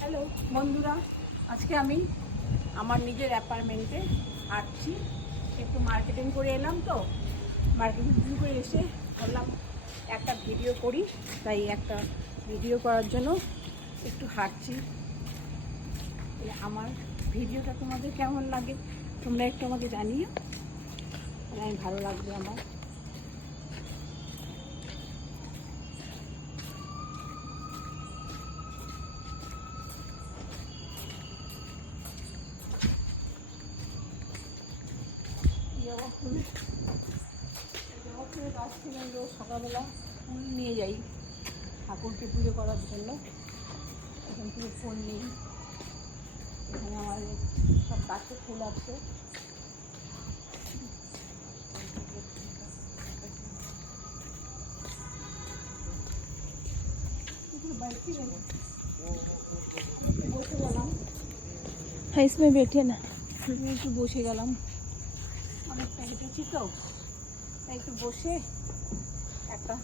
Hello বন্ধুরা, আজকে আমি আমার নিজের অ্যাপার্টমেন্টে আসছি। একটু মার্কেটিং করে এলাম, তো মার্কেটিং করে এসে বললাম একটা ভিডিও করি, তাই একটা ভিডিও করার জন্য একটু হাঁটছি। আমার ভিডিওটা তোমাদের কেমন লাগে তোমরা একটু আমাকে জানিও, আমি ভালো লাগবে আমার। গাছ থেকে রোজ সকালবেলা ফুল নিয়ে যাই ঠাকুরকে পুজো করার জন্য। এখান থেকে ফুল নিই, এখানে আমার সব গাছে ফুল আছে। বসে গেলাম, हाँ इसमें बैठे ना। একটু বসে গেলাম, অনেকটা হেঁটেছি তো, তাই একটু বসে একটা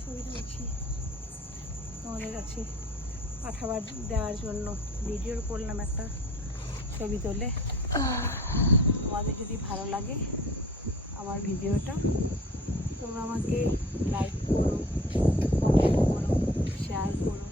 ছবি তুলছি তোমাদের কাছে পাঠাবার দেওয়ার জন্য। ভিডিও করলাম একটা ছবি তুলে। তোমাদের যদি ভালো লাগে আমার ভিডিওটা, তোমরা আমাকে লাইক করো, কমেন্ট করো, শেয়ার করো।